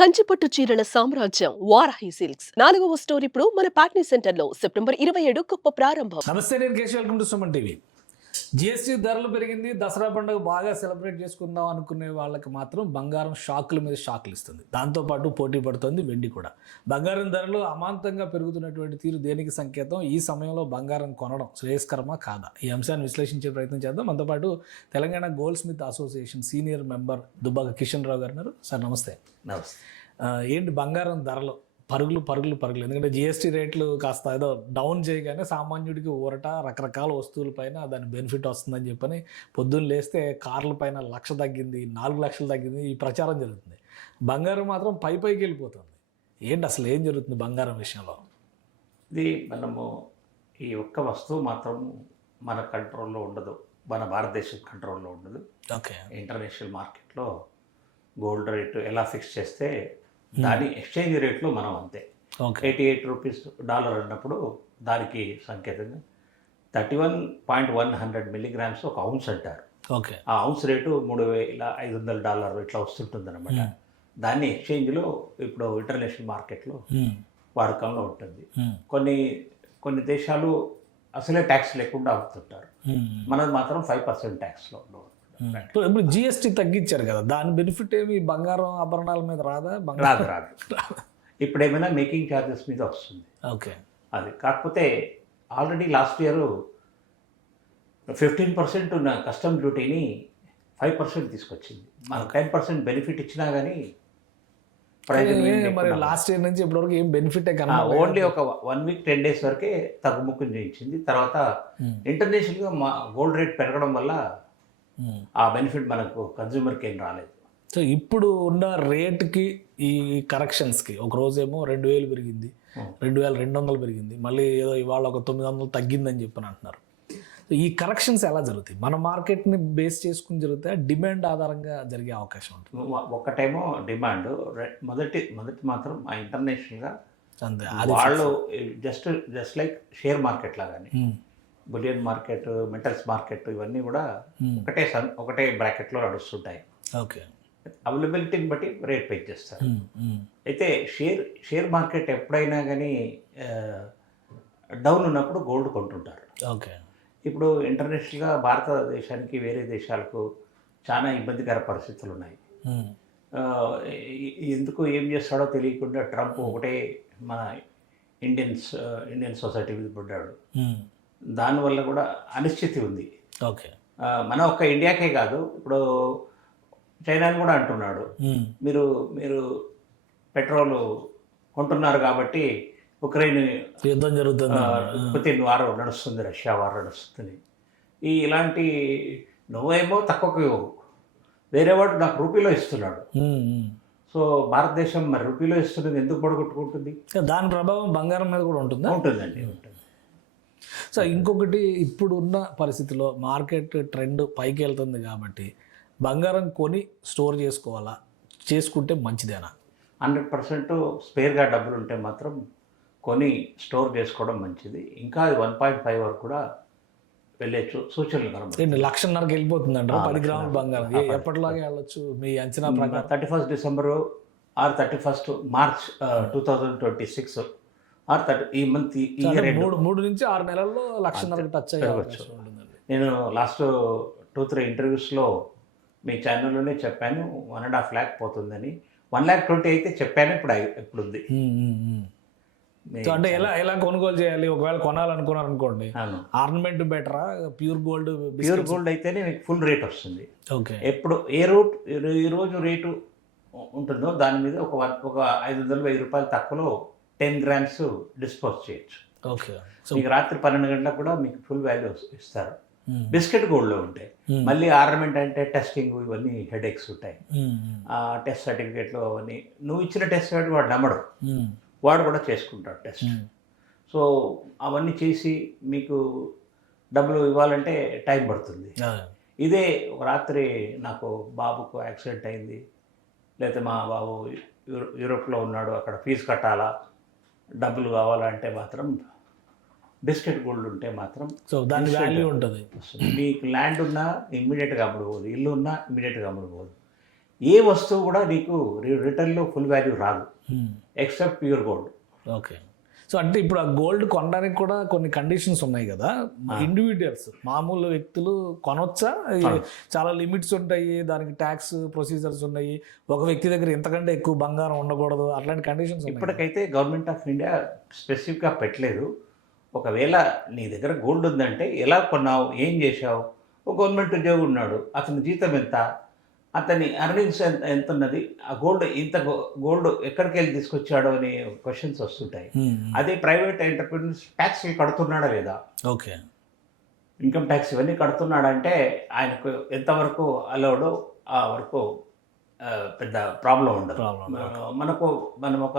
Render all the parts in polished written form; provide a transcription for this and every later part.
కంచిపట్టు చీరల సామ్రాజ్యం వారాహి సిల్క్స్ 4వ స్టోర్ ఇప్పుడు మన పాట్నీ సెంటర్లో సెప్టెంబర్ 27 గొప్ప ప్రారంభం. నమస్తే, నేను Keshav. Welcome to Suman TV. GST ధరలు పెరిగింది. దసరా పండుగ బాగా సెలబ్రేట్ చేసుకుందాం అనుకునే వాళ్ళకి మాత్రం బంగారం షాకుల మీద షాకులు ఇస్తుంది. దాంతోపాటు పోటీ పడుతుంది వెండి కూడా. బంగారం ధరలు అమాంతంగా పెరుగుతున్నటువంటి తీరు దేనికి సంకేతం? ఈ సమయంలో బంగారం కొనడం శ్రేయస్కరమా కాదా? ఈ అంశాన్ని విశ్లేషించే ప్రయత్నం చేద్దాం. మనతో పాటు Telangana goldsmith association senior member Dubbaka Kishan Rao garu ఉన్నారు. సార్ నమస్తే. నమస్తే. ఏంటి బంగారం ధరలు పరుగులు ఎందుకంటే జిఎస్టీ రేట్లు కాస్త ఏదో డౌన్ చేయగానే సామాన్యుడికి ఊరట, రకరకాల వస్తువుల పైన దాని బెనిఫిట్ వస్తుందని చెప్పని పొద్దున్న లేస్తే కార్ల పైన 1,00,000 తగ్గింది, 4 లక్షలు తగ్గింది, ఈ ప్రచారం జరుగుతుంది. బంగారం మాత్రం పైకి వెళ్ళిపోతుంది. ఏంటి అసలు ఏం జరుగుతుంది బంగారం విషయంలో? ఇది మనము ఈ ఒక్క వస్తువు మాత్రం మన కంట్రోల్లో ఉండదు, మన భారతదేశం కంట్రోల్లో ఉండదు. ఓకే. ఇంటర్నేషనల్ మార్కెట్లో గోల్డ్ రేటు ఎలా ఫిక్స్ చేస్తే దాని ఎక్స్చేంజ్ రేట్లో మనం అంతే. 88 రూపీస్ డాలర్ అన్నప్పుడు దానికి సంకేతంగా 31.100 మిల్లీగ్రామ్స్ ఒక ఔన్స్ అంటారు. ఓకే. ఆ ఔన్స్ రేటు $3,500 ఇట్లా వస్తుంటుంది అనమాట. దాన్ని ఎక్స్చేంజ్లో ఇప్పుడు ఇంటర్నేషనల్ మార్కెట్లో వాడకంలో ఉంటుంది. కొన్ని దేశాలు అసలే ట్యాక్స్ లేకుండా అమ్ముతుంటారు. మనది మాత్రం 5% ట్యాక్స్లో ఉండవు. ఇప్పుడు జిఎస్టీ తగ్గించారు కదా, దాని బెనిఫిట్ ఏమి బంగారం ఆభరణాల మీద రాదా? రాదు. ఇప్పుడు ఏమైనా మేకింగ్ ఛార్జెస్ మీద వస్తుంది. ఓకే. అది కాకపోతే ఆల్రెడీ లాస్ట్ ఇయర్ 15% ఉన్న కస్టమ్ డ్యూటీని 5% తీసుకొచ్చింది. మనకు 10% బెనిఫిట్ ఇచ్చినా కానీ మరి లాస్ట్ ఇయర్ నుంచి ఇప్పటివరకు ఏం బెనిఫిట్ ఓన్లీ ఒక 1 వీక్ 10 డేస్ వరకే తగ్గుముఖం చేయించింది. తర్వాత ఇంటర్నేషనల్గా గోల్డ్ రేట్ పెరగడం వల్ల ఆ బెనిఫిట్ మనకు కన్జ్యూమర్కి ఏం రాలేదు. సో ఇప్పుడు ఉన్న రేట్కి ఈ కరెక్షన్స్కి ఒక రోజేమో 2,000 పెరిగింది, 2,200 పెరిగింది, మళ్ళీ ఏదో ఇవాళ ఒక 900 తగ్గిందని చెప్పని అంటున్నారు. ఈ కరెక్షన్స్ ఎలా జరుగుతాయి? మన మార్కెట్ని బేస్ చేసుకుని జరుగుతాయి, డిమాండ్ ఆధారంగా జరిగే అవకాశం ఉంటుంది. ఒకటేమో డిమాండ్, మొదటి మాత్రం ఆ ఇంటర్నేషనల్గా వాళ్ళు జస్ట్ లైక్ షేర్ మార్కెట్ లాగానే బులియన్ మార్కెట్, మెటల్స్ మార్కెట్ ఇవన్నీ కూడా ఒకటే బ్రాకెట్లో నడుస్తుంటాయి. ఓకే. అవైలబిలిటీని బట్టి రేట్ పే చేస్తారు. అయితే షేర్ మార్కెట్ ఎప్పుడైనా కానీ డౌన్ ఉన్నప్పుడు గోల్డ్ కొంటుంటారు. ఓకే. ఇప్పుడు ఇంటర్నేషనల్గా భారతదేశానికి వేరే దేశాలకు చాలా ఇబ్బందికర పరిస్థితులు ఉన్నాయి. ఎందుకు ఏం చేస్తాడో తెలియకుండా ట్రంప్ ఒకటే మన ఇండియన్ సొసైటీ మీద పడ్డాడు. దానివల్ల కూడా అనిశ్చితి ఉంది. ఓకే. మన ఒక్క ఇండియాకే కాదు, ఇప్పుడు చైనాని కూడా అంటున్నాడు, మీరు పెట్రోల్ కొంటున్నారు కాబట్టి ఉక్రెయిన్ యుద్ధం జరుగుతుంది, పుతిన్ వారు నడుస్తుంది, రష్యా వారు నడుస్తుంది. ఇలాంటి నువ్వేమో తక్కువకు ఇవ్వవు, వేరేవాడు నాకు రూపీలో ఇస్తున్నాడు. సో భారతదేశం మరి రూపీలో ఇస్తున్నది ఎందుకు పడగొట్టుకుంటుంది? దాని ప్రభావం బంగారం మీద కూడా ఉంటుందా? ఉంటుందండి, ఉంటుంది. సో ఇంకొకటి, ఇప్పుడు ఉన్న పరిస్థితిలో మార్కెట్ ట్రెండ్ పైకి వెళ్తుంది కాబట్టి బంగారం కొని స్టోర్ చేసుకుంటే మంచిదేనా? 100% స్పేర్గా డబ్బులు ఉంటే మాత్రం కొని స్టోర్ చేసుకోవడం మంచిది. ఇంకా 1.5 వరకు కూడా వెళ్ళే సూచనలు కనబడుతుంది. 1,00,000కి వెళ్ళిపోతుందంట 10 గ్రాముల బంగారం. ఎప్పటిలాగే వెళ్ళొచ్చు మీ అంచనా ప్రకారం? 31 డిసెంబరు ఆర్ 31 మార్చ్ 2026 ఆర్ ఈ మంత్ ఈ 3 నుంచి 6 నెలల్లో 1,00,000 టచ్ అయ్యవచ్చు. నేను లాస్ట్ 2-3 ఇంటర్వ్యూస్లో మీ ఛానల్లోనే చెప్పాను 1.5 lakh పోతుందని. 1,20,000 అయితే చెప్పాను, ఇప్పుడు ఉంది. అంటే ఎలా కొనుగోలు చేయాలి? ఒకవేళ కొనాలనుకున్నారు అనుకోండి, ఆర్నమెంట్ బెటరా, ప్యూర్ గోల్డ్ అయితేనే మీకు ఫుల్ రేట్ వస్తుంది. ఓకే. ఎప్పుడు ఈ రోజు రేటు ఉంటుందో దాని మీద ఒక 500-1000 రూపాయలు తక్కువలో 10 గ్రామ్స్ డిస్పోజ్ చేయొచ్చు. ఓకే. మీకు రాత్రి 12 గంటలకు కూడా మీకు ఫుల్ వాల్యూ ఇస్తారు. బిస్కెట్ గోల్డ్లో ఉంటాయి. మళ్ళీ ఆర్నమెంట్ అంటే టెస్టింగ్ ఇవన్నీ హెడేక్స్ ఉంటాయి. ఆ టెస్ట్ సర్టిఫికేట్లు అవన్నీ నువ్వు ఇచ్చిన టెస్ట్ సర్టిఫికేట్ వాడు నమ్మడు, వాడు కూడా చేసుకుంటాడు టెస్ట్. సో అవన్నీ చేసి మీకు డబ్బులు ఇవ్వాలంటే టైం పడుతుంది. ఇదే ఒక రాత్రి నాకు బాబుకు యాక్సిడెంట్ అయింది, లేకపోతే మా బాబు యూరోప్లో ఉన్నాడు, అక్కడ ఫీజు కట్టాలా, డబ్బులు కావాలంటే మాత్రం బిస్కెట్ గోల్డ్ ఉంటే మాత్రం సో దాని వాల్యూ ఉంటుంది. మీకు ల్యాండ్ ఉన్నా ఇమ్మీడియట్గా అమ్ముడుపోదు, ఇల్లు ఉన్నా ఇమ్మీడియట్గా అమ్ముడుపోదు. ఏ వస్తువు కూడా నీకు రిటర్న్లో ఫుల్ వాల్యూ రాదు except pure gold. Okay. So అంటే ఇప్పుడు ఆ గోల్డ్ కొనడానికి కూడా కొన్ని కండిషన్స్ ఉన్నాయి కదా, ఇండివిజువల్స్ మామూలు వ్యక్తులు కొనొచ్చా? చాలా లిమిట్స్ ఉంటాయి, దానికి ట్యాక్స్ ప్రొసీజర్స్ ఉన్నాయి, ఒక వ్యక్తి దగ్గర ఇంతకంటే ఎక్కువ బంగారం ఉండకూడదు, అట్లాంటి కండిషన్స్ ఇప్పటికైతే గవర్నమెంట్ ఆఫ్ ఇండియా స్పెసిఫిక్గా పెట్టలేదు. ఒకవేళ నీ దగ్గర గోల్డ్ ఉందంటే ఎలా కొన్నావు, ఏం చేశావు, ఒక గవర్నమెంట్ ఉద్యోగి ఉన్నాడు, అతని జీతం ఎంత, అతని అర్నింగ్స్ ఎంత ఉన్నది, ఆ గోల్డ్ ఇంత గోల్డ్ ఎక్కడికి వెళ్ళి తీసుకొచ్చాడో అని క్వశ్చన్స్ వస్తుంటాయి. అదే ప్రైవేట్ ఎంటర్ప్రీనర్స్ ట్యాక్స్లు కడుతున్నాడా లేదా, ఓకే, ఇన్కమ్ ట్యాక్స్ ఇవన్నీ కడుతున్నాడంటే ఆయనకు ఎంతవరకు అలౌడో ఆ వరకు పెద్ద ప్రాబ్లం ఉండదు. మనం ఒక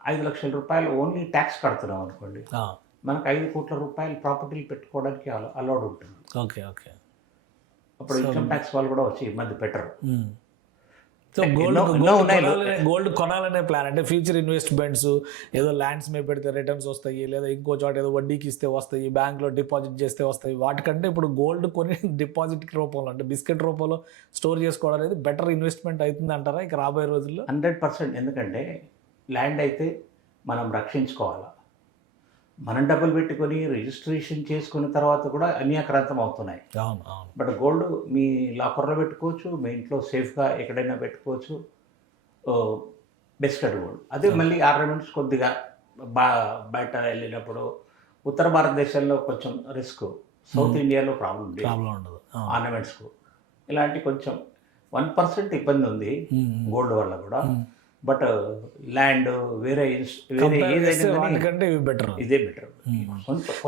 5 లక్షల రూపాయలు ఓన్లీ ట్యాక్స్ కడుతున్నాం అనుకోండి, మనకు 5 కోట్ల రూపాయలు ప్రాపర్టీలు పెట్టుకోవడానికి అలౌడ్ ఉంటుంది. Okay okay. అప్పుడు ఇన్కమ్ ట్యాక్స్ వాళ్ళు కూడా వచ్చి ఇబ్బంది పెట్టరు. సో గోల్డ్ కొనాలనే ప్లాన్ అంటే ఫ్యూచర్ ఇన్వెస్ట్మెంట్స్, ఏదో ల్యాండ్స్ మీద పెడితే రిటర్న్స్ వస్తాయి, లేదా ఇంకో చోట ఏదో వడ్డీకి ఇస్తే వస్తాయి, బ్యాంక్లో డిపాజిట్ చేస్తే వస్తాయి, వాటికంటే ఇప్పుడు గోల్డ్ కొని డిపాజిట్ రూపంలో అంటే బిస్కెట్ రూపంలో స్టోర్ చేసుకోవడం అనేది బెటర్ ఇన్వెస్ట్మెంట్ అవుతుంది అంటారా ఇక రాబోయే రోజుల్లో? 100%. ఎందుకంటే ల్యాండ్ అయితే మనం రక్షించుకోవాలా, మనం డబ్బులు పెట్టుకొని రిజిస్ట్రేషన్ చేసుకున్న తర్వాత కూడా అన్యాక్రాంతం అవుతున్నాయి. అవును అవును. బట్ గోల్డ్ మీ లాకర్లో పెట్టుకోవచ్చు, మీ ఇంట్లో సేఫ్గా ఎక్కడైనా పెట్టుకోవచ్చు, బెస్ట్ గోల్డ్. అదే మళ్ళీ ఆర్నమెంట్స్ కొద్దిగా బయట వెళ్ళినప్పుడు ఉత్తర భారతదేశంలో కొంచెం రిస్క్, సౌత్ ఇండియాలో ప్రాబ్లం ఉండదు ఆర్నమెంట్స్కు. ఇలాంటి కొంచెం 1% ఇబ్బంది ఉంది గోల్డ్ వల్ల కూడా. బట్ ల్యాండ్ వేరే వాటికంటే ఇవి బెటర్, ఇదే బెటర్.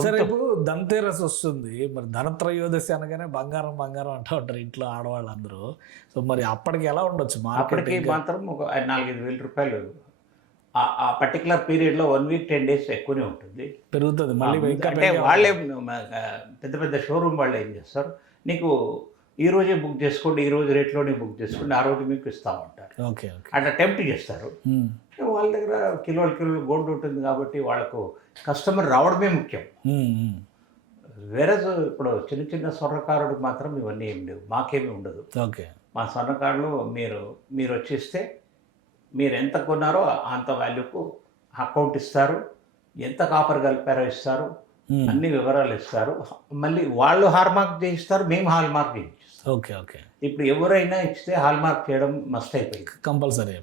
సరే, ఇప్పుడు ధనతేరస్ వస్తుంది, మరి ధనత్రయోదశి అనగానే బంగారం బంగారం అంటూ ఉంటారు ఇంట్లో ఆడవాళ్ళందరూ. సో మరి అప్పటికి ఎలా ఉండొచ్చు? అప్పటికి మాత్రం ఒక 4-5 వేల రూపాయలు ఆ పర్టికులర్ పీరియడ్లో 1 వీక్ 10 days ఎక్కువనే ఉంటుంది, పెరుగుతుంది మళ్ళీ. అంటే వాళ్ళే పెద్ద పెద్ద షోరూమ్ వాళ్ళు ఏం చేస్తారు, నీకు ఈ రోజే బుక్ చేసుకోండి, ఈ రోజు రేట్లోనే బుక్ చేసుకోండి, ఆ రోజు మీకు ఇస్తామంటారు. Okay okay. అట్లా టెంప్ట్ చేస్తారు. వాళ్ళ దగ్గర కిలోలు గోల్డ్ ఉంటుంది కాబట్టి వాళ్ళకు కస్టమర్ రావడమే ముఖ్యం. వేరే ఇప్పుడు చిన్న చిన్న స్వర్ణకారుడికి మాత్రం ఇవన్నీ ఏమి లేవు, మాకేమీ ఉండదు. ఓకే. మా స్వర్ణకారులు మీరు వచ్చేస్తే మీరు ఎంత కొన్నారో అంత వాల్యూకు అకౌంట్ ఇస్తారు, ఎంత కాపర్ కలిపారో ఇస్తారు, అన్ని వివరాలు ఇస్తారు. మళ్ళీ వాళ్ళు హాల్మార్క్ చేయిస్తారు, మేము హాల్మార్క్ చేయిస్తాం. Okay okay. ఇప్పుడు ఎవరైనా ఇస్తే హాల్మార్క్ చేయడం మస్ట్ అయిపోయింది, కంపల్సరీ.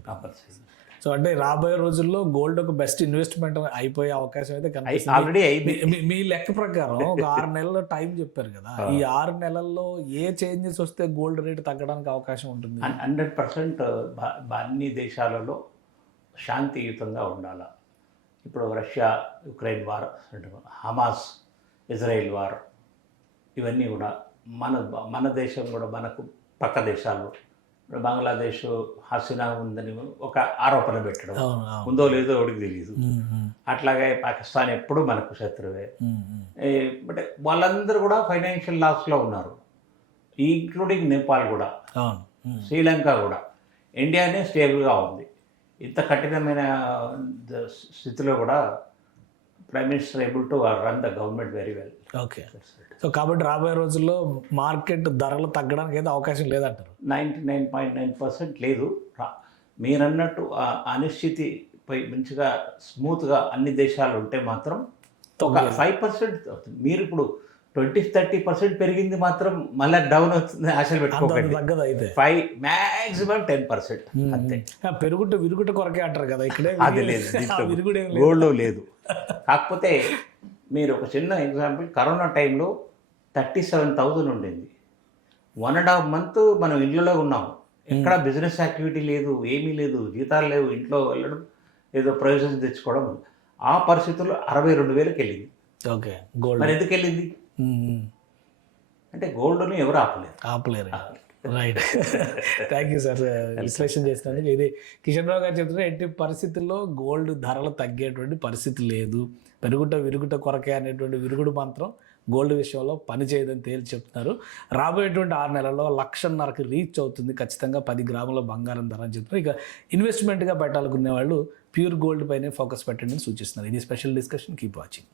సో అంటే రాబోయే రోజుల్లో గోల్డ్ ఒక బెస్ట్ ఇన్వెస్ట్మెంట్ అయిపోయే అవకాశం అయితే ఆల్రెడీ అయింది. మీ లెక్క ప్రకారం ఒక 6 నెలల టైం చెప్పారు కదా, ఈ 6 నెలల్లో ఏ చేంజెస్ వస్తే గోల్డ్ రేట్ తగ్గడానికి అవకాశం ఉంటుంది? 100% అన్ని దేశాలలో శాంతియుతంగా ఉండాలి. ఇప్పుడు Russia Ukraine war, Hamas Israel war, ఇవన్నీ కూడా మన దేశం కూడా మనకు పక్క దేశాలు, బంగ్లాదేశ్ హసీనా ఉందని ఒక ఆరోపణ పెట్టడం, ఉందో లేదో ఎవరికి తెలియదు. అట్లాగే పాకిస్తాన్ ఎప్పుడు మనకు శత్రువే. బట్ వాళ్ళందరూ కూడా ఫైనాన్షియల్ లాస్లో ఉన్నారు, ఇంక్లూడింగ్ నేపాల్ కూడా, శ్రీలంక కూడా. ఇండియానే స్టేబుల్గా ఉంది. ఇంత కఠినమైన స్థితిలో కూడా prime minister able to run the government very well. Okay. So కాబట్టి రాబోయే రోజుల్లో మార్కెట్ ధరలు తగ్గడానికి అయితే అవకాశం లేదంటారు? 99.9% లేదు. మీరన్నట్టు అనిశ్చితిపై మంచిగా స్మూత్గా అన్ని దేశాలు ఉంటే మాత్రం ఒక 5% అవుతుంది. మీరు ఇప్పుడు 20-30% పెరిగింది మాత్రం మళ్ళీ డౌన్ అవుతుంది ఆశలు పెట్టుకోకండి. తగ్గదు అయితే 5 maximum 10% అంతే. పెరుగుట విరుగుట కొరకే అంటారు కదా, ఇక్కడే అది లేదు, గోల్డ్ లేదు. కాకపోతే మీరు ఒక చిన్న ఎగ్జాంపుల్, కరోనా టైంలో 37,000 ఉండింది. 1.5 month మనం ఇంట్లో ఉన్నాము, ఎక్కడ బిజినెస్ యాక్టివిటీ లేదు, ఏమీ లేదు, జీతాలు లేవు, ఇంట్లో వెళ్ళడం ఏదో ప్రయోజనం తెచ్చుకోవడం. ఆ పరిస్థితుల్లో 62,000కి వెళ్ళింది. ఓకే. గోల్డ్ మరి ఎందుకు వెళ్ళింది అంటే గోల్డ్ని ఎవరు ఆపలేరు. రైట్. థ్యాంక్ యూ సార్ విశ్లేషణ చేసినందుకు. ఇది కిషన్ రావు గారు చెప్తున్నారు, ఎట్టి పరిస్థితుల్లో గోల్డ్ ధరలు తగ్గేటువంటి పరిస్థితి లేదు, పెరుగుట విరుగుట కొరకే అనేటువంటి విరుగుడు మాత్రం గోల్డ్ విషయంలో పనిచేయదని తేల్చి చెప్తున్నారు. రాబోయేటువంటి 6 నెలల్లో 1,50,000కి రీచ్ అవుతుంది ఖచ్చితంగా 10 గ్రాముల బంగారం ధర అని చెప్తున్నారు. ఇక ఇన్వెస్ట్మెంట్గా పెట్టాలనుకునే వాళ్ళు ప్యూర్ గోల్డ్ పైనే ఫోకస్ పెట్టండి అని సూచిస్తున్నారు. ఇది స్పెషల్ డిస్కషన్. Keep watching.